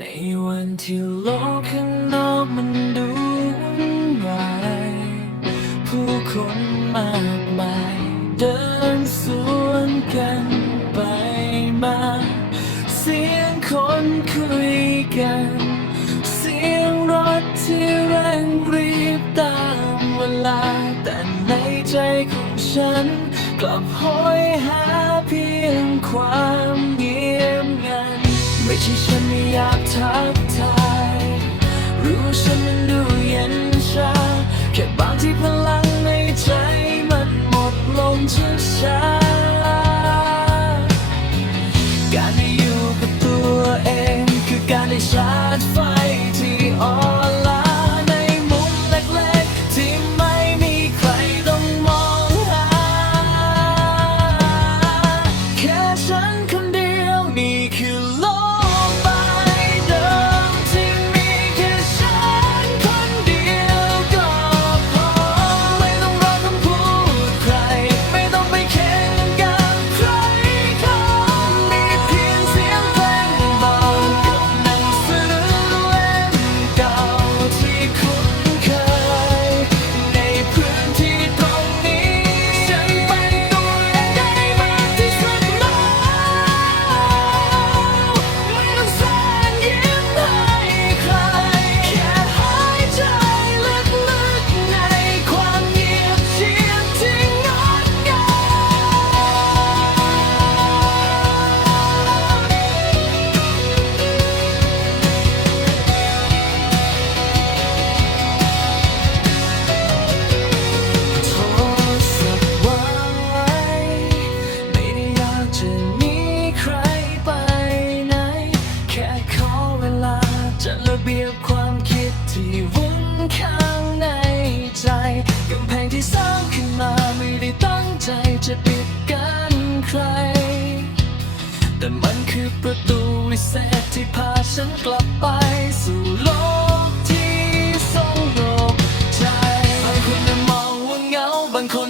ในวันที่โลกข้างนอกมันดูวุ่นวายผู้คนมากมาย เดินสวนกันไปมา เสียงคนคุยกัน เสียงรถที่เร่งรีบตามเวลา แต่ในใจของฉัน กลับห้อยหาเพียงความเงียบงัน ไม่ใช่ฉันไม่อยากทักทายรู้ฉันมันดูเย็นชา ใคร แต่มันคือประตูวิเศษที่พาฉันกลับไปสู่โลกที่สงบใจบางคนมองว่าเงาบางคน